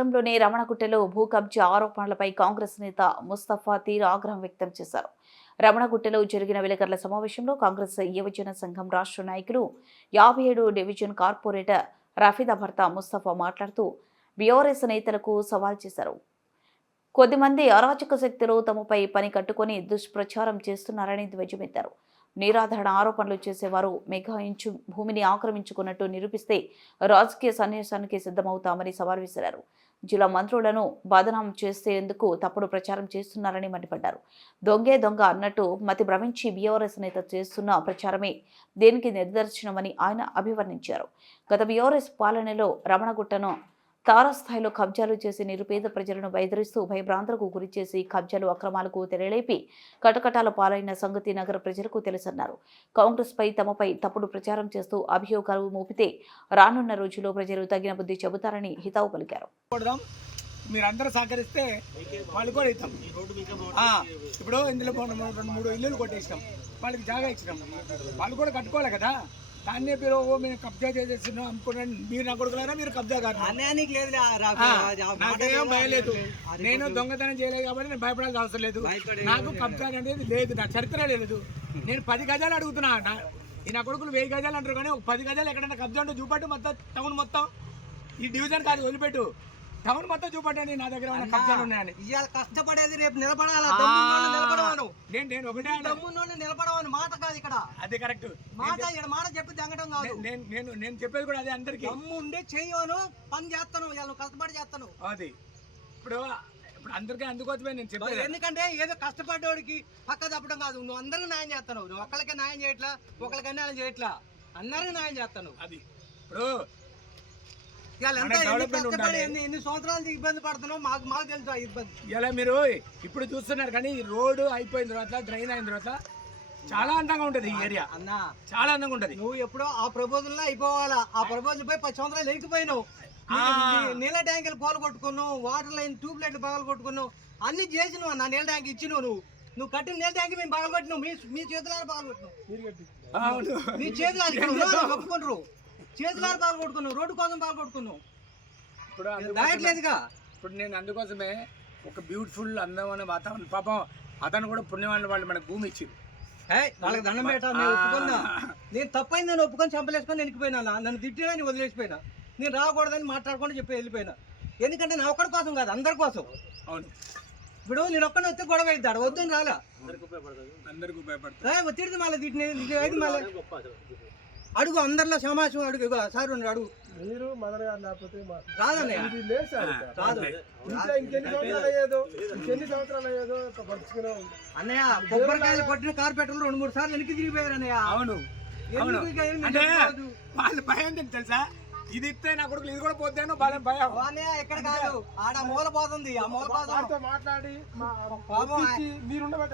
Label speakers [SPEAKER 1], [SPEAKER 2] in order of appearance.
[SPEAKER 1] నియోజకవర్గంలోని రమణగుట్టలో భూ కబ్జా ఆరోపణలపై కాంగ్రెస్ నేత ముస్తఫా తీవ్ర ఆగ్రహం వ్యక్తం చేశారు. రమణగుట్టలో జరిగిన విలేకరుల సమావేశంలో కాంగ్రెస్ యువజన సంఘం రాష్ట్ర నాయకులు 57 డివిజన్ కార్పొరేటర్ రఫీదా భర్త ముస్తఫా మాట్లాడుతూ బీఆర్ఎస్ నేతలకు సవాల్ చేశారు. కొద్దిమంది అరాచక శక్తులు తమపై పని కట్టుకుని దుష్ప్రచారం చేస్తున్నారని ధ్వజమెత్తారు. నిరాధారణ ఆరోపణలు చేసేవారు మెగా ఇంచు భూమిని ఆక్రమించుకున్నట్టు నిరూపిస్తే రాజకీయ సన్యాసానికి సిద్ధమవుతామని సవాల్ విసిరారు. జిల్లా మంత్రులను బదనాం చేసేందుకు తప్పుడు ప్రచారం చేస్తున్నారని మండిపడ్డారు. దొంగే దొంగ అన్నట్టు మతి భ్రమించి బీఆర్ఎస్ నేత చేస్తున్న ప్రచారమే దేనికి నిదర్శనమని ఆయన అభివర్ణించారు. గత బీఆర్ఎస్ పాలనలో రమణగుట్టను తారాస్థాయిలో కబ్జాలు చేసి నిరుపేద ప్రజలను బెదిరిస్తూ భయభ్రాంతులకు గురిచేసి కబ్జాలు అక్రమాలకు తెరలేపి కటకటాల పాలైన సంగతి నగర ప్రజలకు తెలుసన్నారు. కాంగ్రెస్ పై తమపై తప్పుడు ప్రచారం చేస్తూ అభియోగాలు మోపితే రానున్న రోజుల్లో ప్రజలు తగిన బుద్ధి చెబుతారని హితవు పలికారు.
[SPEAKER 2] మీరందరూ సహకరిస్తే వాళ్ళు కూడా ఇస్తాం. ఇప్పుడు ఇందులో 2-3 ఇల్లులు కొట్టేసినాం, వాళ్ళకి జాగా ఇచ్చినాం, వాళ్ళు కూడా కట్టుకోవాలి కదా. దాన్ని మీరు మేము కబ్జా చేసేసినాం అనుకున్నాను. మీరు నా కొడుకులారా, మీరు కబ్జా కాదు. నాకేం భయం లేదు, నేను దొంగతనం చేయలేదు కాబట్టి నేను భయపడాల్సిన అవసరం లేదు. నాకు కబ్జా అనేది లేదు, నా చరిత్ర లేదు. నేను 10 గజాలు అడుగుతున్నా. నా కొడుకులు 1000 గజాలు అంటారు, కానీ ఒక 10 గజాలు ఎక్కడైనా కబ్జా ఉంటే చూపట్టు. మొత్తం టౌన్ మొత్తం, ఈ డివిజన్ కాదు వదిలిపెట్టు, టౌన్ మొత్తం చూపట్టండి నా దగ్గర ఉన్న కబ్జాలు ఉన్నాయని.
[SPEAKER 3] ఇవాళ కష్టపడేది రేపు నిలబడాలి.
[SPEAKER 2] నేను ఒకటే
[SPEAKER 3] నిలబడవని మాట కాదు ఇక్కడ.
[SPEAKER 2] అదే కరెక్ట్
[SPEAKER 3] మాట. ఇక్కడ మాట చెప్పి తంగటం కాదు.
[SPEAKER 2] నేను చెప్పేది కూడా అదే. అందరికి
[SPEAKER 3] దమ్ము ఉండే చెయ్యను, పని చేస్తాను, ఇవాళ కష్టపడి చేస్తాను.
[SPEAKER 2] అది ఇప్పుడు అందరికీ అందుకోసమే నేను చెప్పేది.
[SPEAKER 3] ఎందుకంటే ఏదో కష్టపడ్డోడికి పక్క తప్పడం కాదు. నువ్వు అందరూ న్యాయం చేస్తాను. నువ్వు ఒక్కరికే న్యాయం చేయట్లా, ఒకరికి అన్యాయం చేయట్లా, అందరికీ న్యాయం చేస్తాను.
[SPEAKER 2] అది ఇప్పుడు
[SPEAKER 3] ఎన్ని సంవత్సరాలు ఇబ్బంది పడుతున్నావు మాకు తెలుసు. ఇబ్బంది
[SPEAKER 2] ఇలా మీరు ఇప్పుడు చూస్తున్నారు, కానీ రోడ్డు అయిపోయిన తర్వాత, డ్రైన్ అయిన తర్వాత చాలా అందంగా ఉంటది ఈ ఏరియా.
[SPEAKER 3] అన్న
[SPEAKER 2] చాలా అందంగా ఉంటది.
[SPEAKER 3] నువ్వు ఎప్పుడో ఆ ప్రపోజల్ లో అయిపోవాలా. ఆ ప్రపోజల్ పై 10 సంవత్సరాలు లేకపోయినావు. నీళ్ళ ట్యాంకులు పోలు కొట్టుకున్నావు, వాటర్ లైన్ ట్యూబ్ లైట్లు పగలు కొట్టుకున్నావు, అన్ని చేసినావు. నా నీళ్ళ ట్యాంక్ ఇచ్చినావు. నువ్వు కట్టిన నీళ్ళ ట్యాంక్ మేము పగలు కొట్టినావు. మీ చేతులారా పగలు కొట్టినావు. మీ చేతులు ఒప్పుకుంటారు. చేతులారా పగలు కొట్టుకున్నావు. రోడ్డు కోసం పగలు కొట్టుకున్నావు.
[SPEAKER 2] ఇప్పుడు నేను అందుకోసమే ఒక బ్యూటిఫుల్ అందమైన వాతావరణం. పాపం అతను కూడా పుణ్యవాళ్ళు, వాళ్ళు మనకు భూమి ఇచ్చింది.
[SPEAKER 3] వాళ్ళకి దండం పెట్టా. నేను తప్పైంది, నేను ఒప్పుకొని చంపలేసుకొని వెళ్ళిపోయినా. నన్ను తిట్టినా నేను వదిలేసిపోయినా. నేను రాకూడదని మాట్లాడుకుంటూ చెప్పి వెళ్ళిపోయినా. ఎందుకంటే నా ఒక్కడి కోసం కాదు, అందరి కోసం.
[SPEAKER 2] అవును.
[SPEAKER 3] ఇప్పుడు నేను ఒక్కడిని వస్తే గొడవ అవుతాడు. వద్దని రాలా,
[SPEAKER 2] అందరికి ఉపయోగపడతా.
[SPEAKER 3] తిడితే మళ్ళీ తిట్టిన మళ్ళీ అడుగు, అందరిలో సమాచారం అడుగు. సార్ అడుగు.
[SPEAKER 4] మీరు మదర్ గారు లేకపోతే
[SPEAKER 3] అన్నయ్య కొబ్బరికాయలు కొట్టిన కార్పెటర్లు 2-3 సార్లు వెనక్కి తిరిగిపోయారు అన్నయ్య.
[SPEAKER 2] అవును. వాళ్ళు భయం తెలుసా, ఇది ఇస్తే నా కొడుకులు ఇది కూడా పోతాను భయం.
[SPEAKER 3] ఎక్కడ కాదు, ఆడ మూల పోతుంది. ఆ మూల పోతుంది
[SPEAKER 4] మాట్లాడి